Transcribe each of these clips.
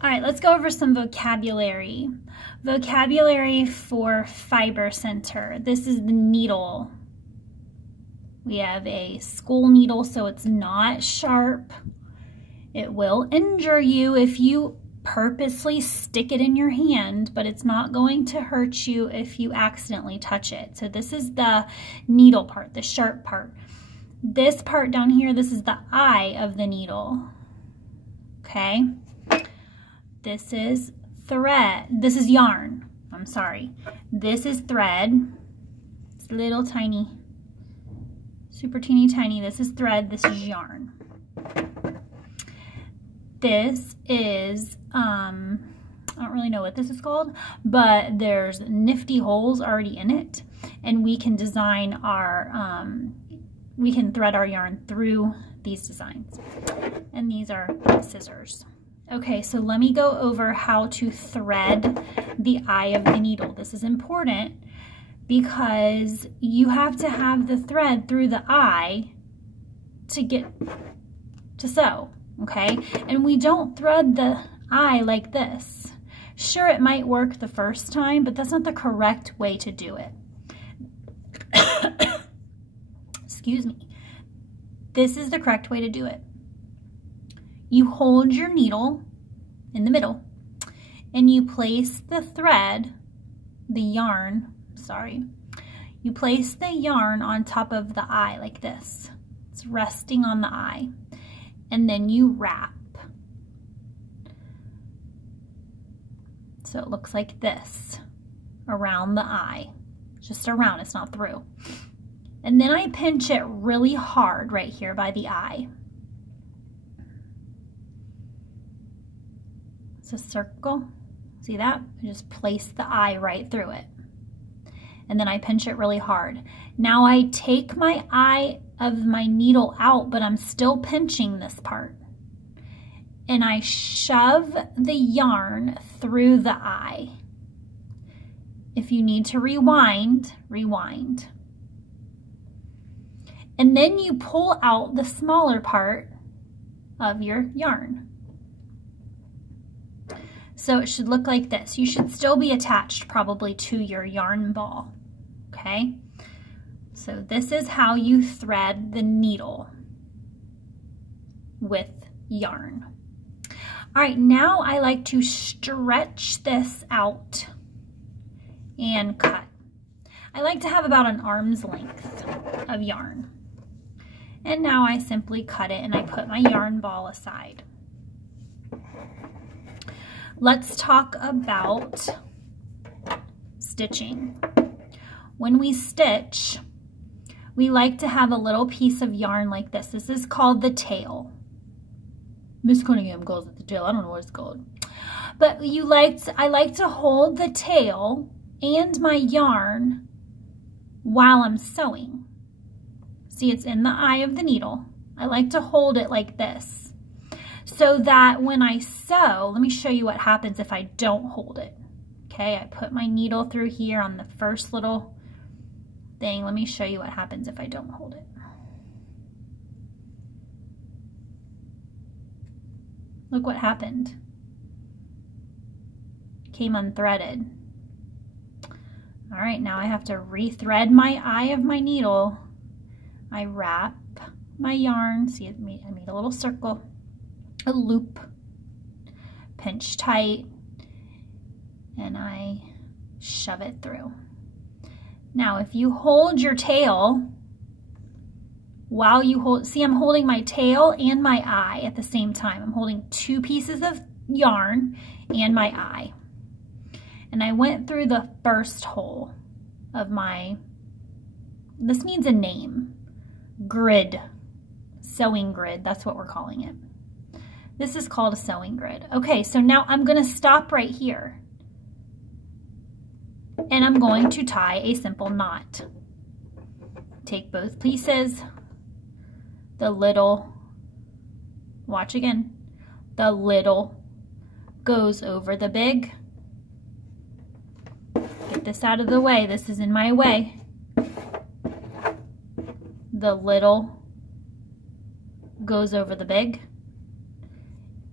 All right, let's go over some vocabulary. Vocabulary for fiber center. This is the needle. We have a school needle, so it's not sharp. It will injure you if you purposely stick it in your hand, but it's not going to hurt you if you accidentally touch it. So this is the needle part, the sharp part. This part down here, this is the eye of the needle. Okay? This is thread. This is yarn. I'm sorry. This is thread. It's little tiny, super teeny tiny. This is thread. This is yarn. This is, I don't really know what this is called, but there's nifty holes already in it, and we can design our, we can thread our yarn through these designs. And these are scissors. Okay, so let me go over how to thread the eye of the needle. This is important because you have to have the thread through the eye to get to sew, okay? And we don't thread the eye like this. Sure, it might work the first time, but that's not the correct way to do it. Excuse me. This is the correct way to do it. You hold your needle in the middle and you place the thread, the yarn, you place the yarn on top of the eye like this. It's resting on the eye. And then you wrap. So it looks like this around the eye, just around, it's not through. And then I pinch it really hard right here by the eye. It's a circle. See that? I just place the eye right through it. And then I pinch it really hard. Now I take my eye of my needle out, but I'm still pinching this part. And I shove the yarn through the eye. If you need to rewind, rewind. And then you pull out the smaller part of your yarn. So it should look like this. You should still be attached probably to your yarn ball, okay? So this is how you thread the needle with yarn. All right, now I like to stretch this out and cut. I like to have about an arm's length of yarn. And now I simply cut it and I put my yarn ball aside. Let's talk about stitching. When we stitch, we like to have a little piece of yarn like this. This is called the tail. Miss Cunningham calls it the tail. I don't know what it's called. But I like to hold the tail and my yarn while I'm sewing. See, it's in the eye of the needle. I like to hold it like this, so that when I sew, let me show you what happens if I don't hold it. Okay, I put my needle through here on the first little thing. Let me show you what happens if I don't hold it. Look what happened. Came unthreaded. All right, now I have to rethread my eye of my needle. I wrap my yarn. See, I made a little circle, a loop, pinch tight, and I shove it through. Now, if you hold your tail while you hold, see, I'm holding my tail and my eye at the same time. I'm holding two pieces of yarn and my eye. And I went through the first hole of my, this needs a name, grid, sewing grid, that's what we're calling it. This is called a sewing grid. Okay, so now I'm gonna stop right here. And I'm going to tie a simple knot. Take both pieces, the little, watch again, the little goes over the big. Get this out of the way, this is in my way. The little goes over the big,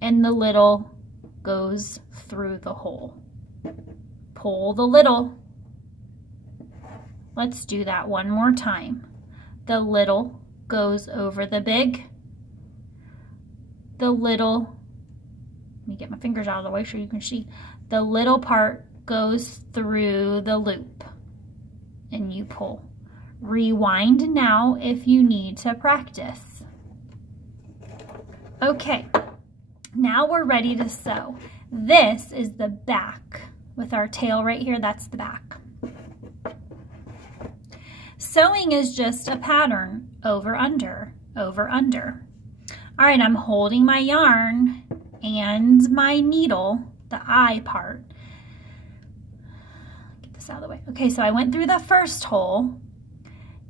and the little goes through the hole. Pull the little. Let's do that one more time. The little goes over the big. The little, let me get my fingers out of the way so you can see. The little part goes through the loop and you pull. Rewind now if you need to practice. Okay, now we're ready to sew. This is the back. With our tail right here, that's the back. Sewing is just a pattern, over, under, over, under. All right, I'm holding my yarn and my needle, the eye part. Get this out of the way. Okay, so I went through the first hole.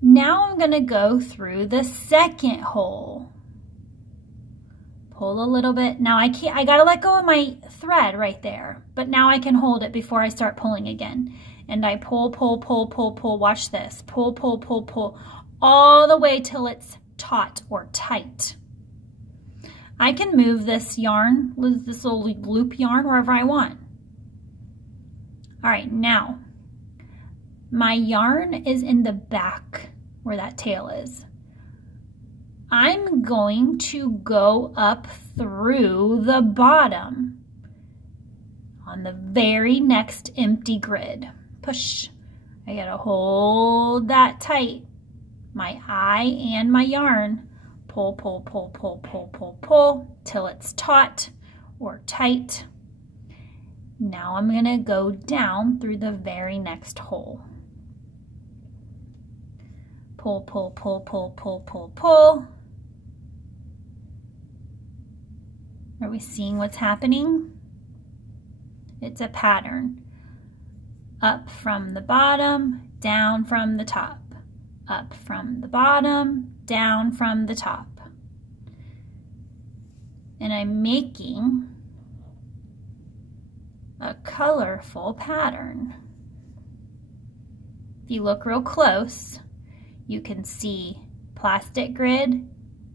Now I'm gonna go through the second hole. Pull a little bit. Now I gotta let go of my thread right there, but now I can hold it before I start pulling again. And I pull, pull, pull, pull, pull. Watch this. Pull, pull, pull, pull, all the way till it's taut or tight. I can move this yarn, this little loop yarn, wherever I want. All right, now my yarn is in the back where that tail is. I'm going to go up through the bottom on the very next empty grid. Push. I gotta hold that tight. My eye and my yarn. Pull, pull, pull, pull, pull, pull, pull till it's taut or tight. Now I'm gonna go down through the very next hole. Pull, pull, pull, pull, pull, pull, pull. Are we seeing what's happening? It's a pattern. Up from the bottom, down from the top. Up from the bottom, down from the top. And I'm making a colorful pattern. If you look real close, you can see plastic grid,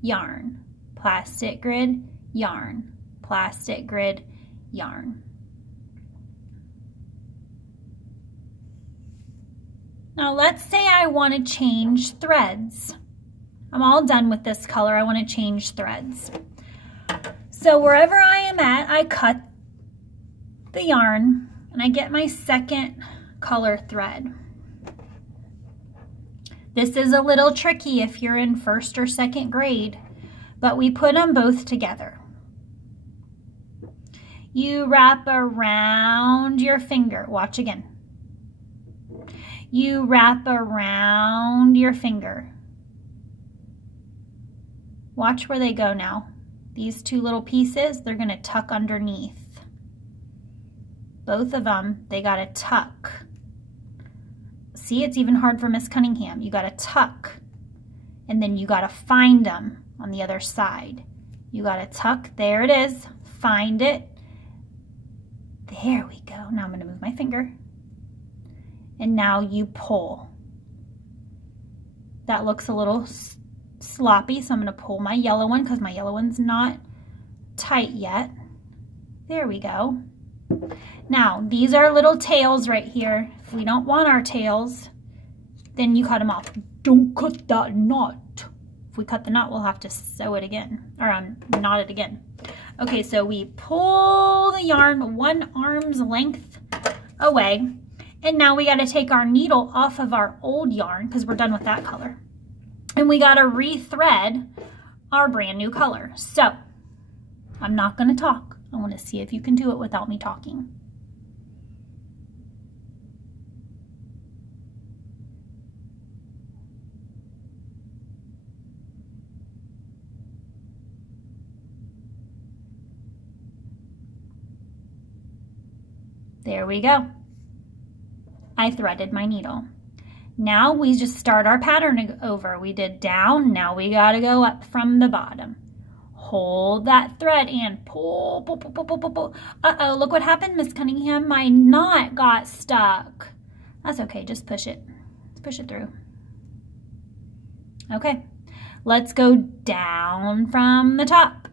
yarn, plastic grid, yarn, plastic grid, yarn. Now let's say I want to change threads. I'm all done with this color. I want to change threads. So wherever I am at, I cut the yarn and I get my second color thread. This is a little tricky if you're in first or second grade, but we put them both together. You wrap around your finger. Watch again. You wrap around your finger. Watch where they go now. These two little pieces, they're going to tuck underneath. Both of them, they got to tuck. See, it's even hard for Miss Cunningham. You got to tuck, and then you got to find them on the other side. You got to tuck. There it is. Find it. There we go. Now I'm going to move my finger. And now you pull. That looks a little sloppy, so I'm going to pull my yellow one because my yellow one's not tight yet. There we go. Now, these are little tails right here. If we don't want our tails, then you cut them off. Don't cut that knot. If we cut the knot, we'll have to sew it again, or knot it again. Okay, so we pull the yarn 1 arm's length away. And now we got to take our needle off of our old yarn because we're done with that color. And we got to rethread our brand new color. So I'm not going to talk. I want to see if you can do it without me talking. There we go. I threaded my needle. Now we just start our pattern over. We did down, now we gotta go up from the bottom. Hold that thread and pull, pull, pull, pull, pull, pull, pull. Uh-oh, look what happened, Miss Cunningham. My knot got stuck. That's okay, just push it. Let's push it through. Okay, let's go down from the top.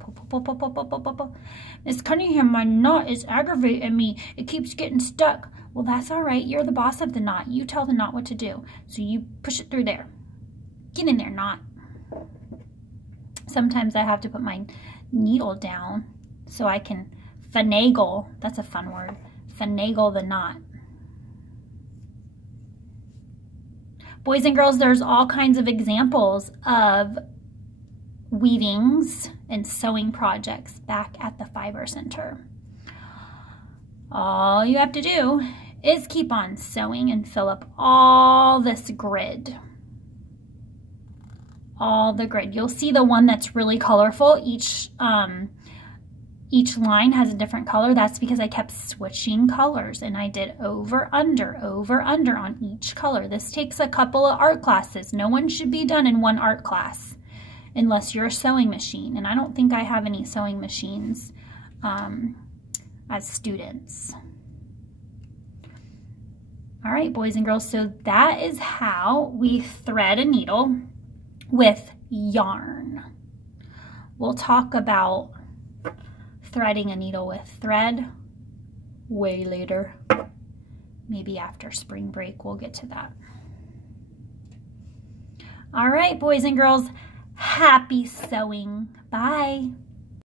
Pull, pull, pull, pull, pull, pull, pull, pull, pull. Miss Cunningham, my knot is aggravating me. It keeps getting stuck. Well, that's all right. You're the boss of the knot. You tell the knot what to do. So you push it through there. Get in there, knot. Sometimes I have to put my needle down so I can finagle. That's a fun word. Finagle the knot. Boys and girls, there's all kinds of examples of weavings and sewing projects back at the Fiber Center. All you have to do is keep on sewing and fill up all this grid. All the grid. You'll see the one that's really colorful. Each line has a different color. That's because I kept switching colors and I did over, under on each color. This takes a couple of art classes. No one should be done in one art class unless you're a sewing machine. And I don't think I have any sewing machines as students. All right, boys and girls, so that is how we thread a needle with yarn. We'll talk about threading a needle with thread way later. Maybe after spring break, we'll get to that. All right, boys and girls, happy sewing. Bye.